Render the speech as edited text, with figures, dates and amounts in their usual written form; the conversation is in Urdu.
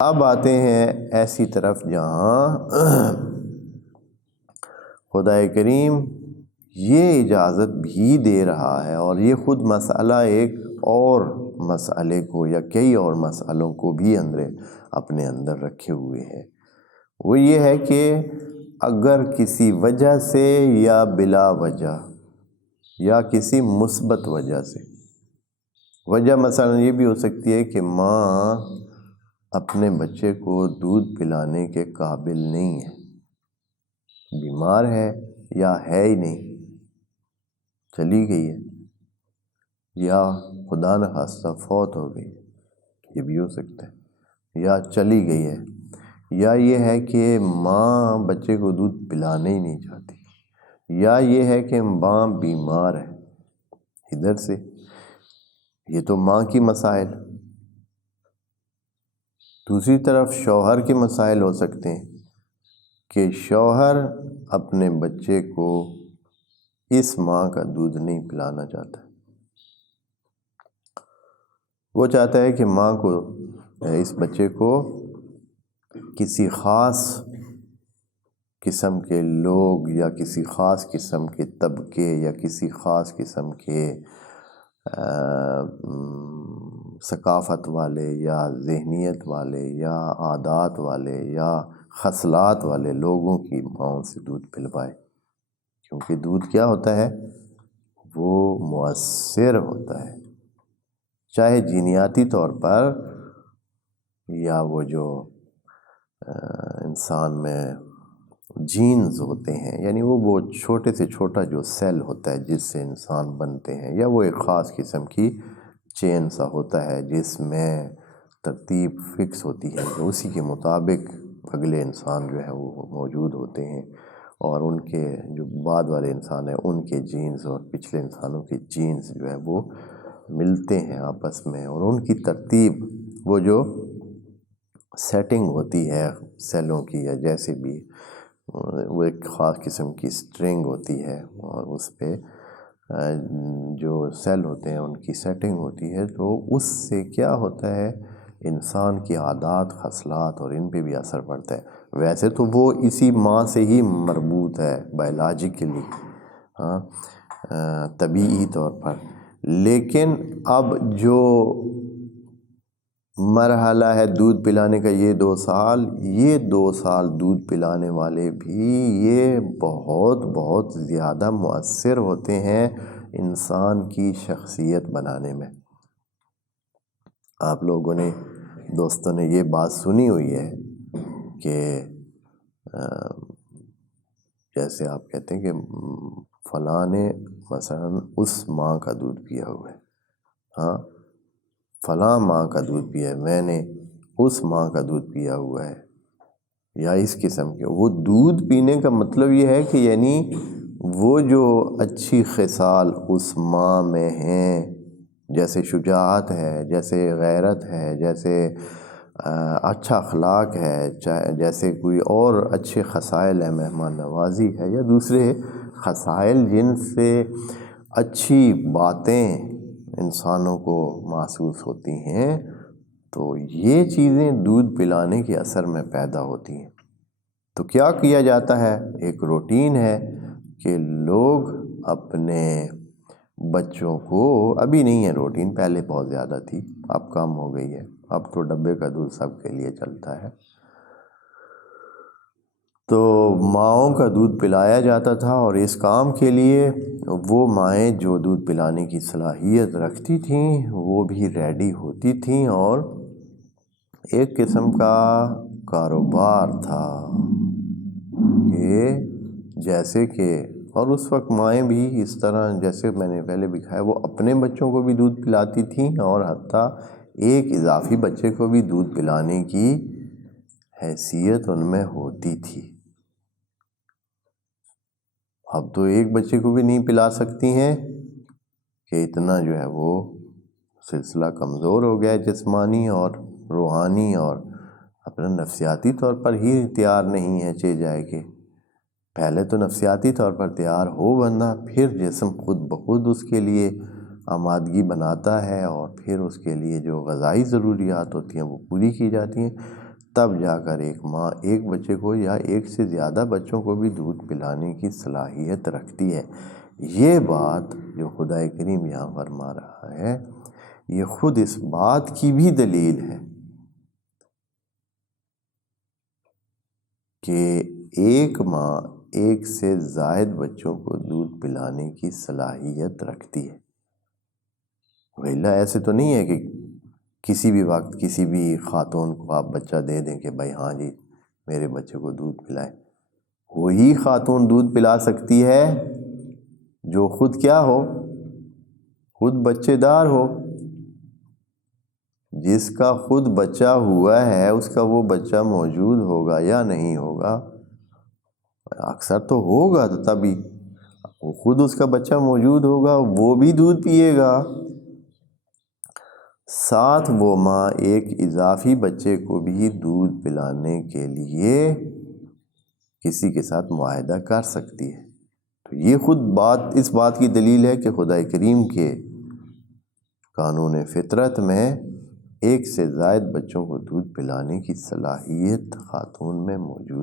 اب آتے ہیں ایسی طرف جہاں خدا کریم یہ اجازت بھی دے رہا ہے، اور یہ خود مسئلہ ایک اور مسئلے کو یا کئی اور مسئلوں کو بھی اپنے اندر رکھے ہوئے ہے۔ وہ یہ ہے کہ اگر کسی وجہ سے یا بلا وجہ یا کسی مثبت وجہ سے، وجہ مثلا یہ بھی ہو سکتی ہے کہ ماں اپنے بچے کو دودھ پلانے کے قابل نہیں ہے، بیمار ہے یا ہے ہی نہیں، چلی گئی ہے، یا خدا نخواستہ فوت ہو گئی، یہ بھی ہو سکتا ہے، یا چلی گئی ہے، یا یہ ہے کہ ماں بچے کو دودھ پلانے ہی نہیں چاہتی، یا یہ ہے کہ ماں بیمار ہے۔ ادھر سے یہ تو ماں کی مسائل، دوسری طرف شوہر کے مسائل ہو سکتے ہیں کہ شوہر اپنے بچے کو اس ماں کا دودھ نہیں پلانا چاہتا، وہ چاہتا ہے کہ ماں کو، اس بچے کو کسی خاص قسم کے لوگ یا کسی خاص قسم کے طبقے یا کسی خاص قسم کے ثقافت والے یا ذہنیت والے یا عادات والے یا خصلات والے لوگوں کی ماؤں سے دودھ پلوائے، کیونکہ دودھ کیا ہوتا ہے؟ وہ مؤثر ہوتا ہے، چاہے جینیاتی طور پر یا وہ جو انسان میں جینز ہوتے ہیں، یعنی وہ چھوٹے سے چھوٹا جو سیل ہوتا ہے جس سے انسان بنتے ہیں، یا وہ ایک خاص قسم کی چین سا ہوتا ہے جس میں ترتیب فکس ہوتی ہے، جو اسی کے مطابق اگلے انسان جو ہے وہ موجود ہوتے ہیں، اور ان کے جو بعد والے انسان ہیں ان کے جینز اور پچھلے انسانوں کے جینز جو ہے وہ ملتے ہیں آپس میں، اور ان کی ترتیب، وہ جو سیٹنگ ہوتی ہے سیلوں کی، یا جیسے بھی وہ ایک خاص قسم کی سٹرنگ ہوتی ہے، اور اس پہ جو سیل ہوتے ہیں ان کی سیٹنگ ہوتی ہے، تو اس سے کیا ہوتا ہے؟ انسان کی عادات، خصلات اور ان پہ بھی اثر پڑتا ہے۔ ویسے تو وہ اسی ماں سے ہی مربوط ہے بایولوجیکلی، طبیعی طور پر، لیکن اب جو مرحلہ ہے دودھ پلانے کا، یہ 2 سال دودھ پلانے والے بھی یہ بہت بہت زیادہ مؤثر ہوتے ہیں انسان کی شخصیت بنانے میں۔ آپ لوگوں نے، دوستوں نے یہ بات سنی ہوئی ہے کہ جیسے آپ کہتے ہیں کہ فلاں نے مثلا اس ماں کا دودھ پیا ہوا ہے، فلاں ماں کا دودھ پیا ہے، میں نے اس ماں کا دودھ پیا ہوا ہے، یا اس قسم کے۔ وہ دودھ پینے کا مطلب یہ ہے کہ یعنی وہ جو اچھی خصال اس ماں میں ہیں، جیسے شجاعت ہے، جیسے غیرت ہے، جیسے اچھا اخلاق ہے، جیسے کوئی اور اچھے خصائل ہیں، مہمان نوازی ہے، یا دوسرے خصائل جن سے اچھی باتیں انسانوں کو محسوس ہوتی ہیں، تو یہ چیزیں دودھ پلانے کے اثر میں پیدا ہوتی ہیں۔ تو کیا کیا جاتا ہے؟ ایک روٹین ہے کہ لوگ اپنے بچوں کو، ابھی نہیں ہے روٹین، پہلے بہت زیادہ تھی، اب کم ہو گئی ہے، اب تو ڈبے کا دودھ سب کے لیے چلتا ہے، تو ماؤں کا دودھ پلایا جاتا تھا، اور اس کام کے لیے وہ مائیں جو دودھ پلانے کی صلاحیت رکھتی تھیں وہ بھی ریڈی ہوتی تھیں، اور ایک قسم کا کاروبار تھا کہ جیسے کہ، اور اس وقت مائیں بھی اس طرح، جیسے میں نے پہلے بھی کہا، وہ اپنے بچوں کو بھی دودھ پلاتی تھیں، اور حتیٰ ایک اضافی بچے کو بھی دودھ پلانے کی حیثیت ان میں ہوتی تھی۔ اب تو ایک بچے کو بھی نہیں پلا سکتی ہیں کہ اتنا جو ہے وہ سلسلہ کمزور ہو گیا ہے، جسمانی اور روحانی اور اپنا نفسیاتی طور پر ہی تیار نہیں ہے چہ جائے کہ پہلے تو نفسیاتی طور پر تیار ہو بندہ، پھر جسم خود بخود اس کے لیے آمادگی بناتا ہے، اور پھر اس کے لیے جو غذائی ضروریات ہوتی ہیں وہ پوری کی جاتی ہیں۔ تب جا کر ایک ماں ایک بچے کو یا ایک سے زیادہ بچوں کو بھی دودھ پلانے کی صلاحیت رکھتی ہے۔ یہ بات جو خدا کریم یہاں فرما رہا ہے، یہ خود اس بات کی بھی دلیل ہے کہ ایک ماں ایک سے زائد بچوں کو دودھ پلانے کی صلاحیت رکھتی ہے۔ ویلا ایسے تو نہیں ہے کہ کسی بھی وقت کسی بھی خاتون کو آپ بچہ دے دیں کہ بھائی ہاں جی میرے بچے کو دودھ پلائیں۔ وہی خاتون دودھ پلا سکتی ہے جو خود کیا ہو، خود بچے دار ہو۔ جس کا خود بچہ ہوا ہے اس کا وہ بچہ موجود ہوگا یا نہیں ہوگا، اکثر تو ہوگا، تو تبھی خود اس کا بچہ موجود ہوگا، وہ بھی دودھ پیے گا، ساتھ وہ ماں ایک اضافی بچے کو بھی دودھ پلانے کے لیے کسی کے ساتھ معاہدہ کر سکتی ہے۔ تو یہ خود اس بات کی دلیل ہے کہ خدا کریم کے قانون فطرت میں ایک سے زائد بچوں کو دودھ پلانے کی صلاحیت خاتون میں موجود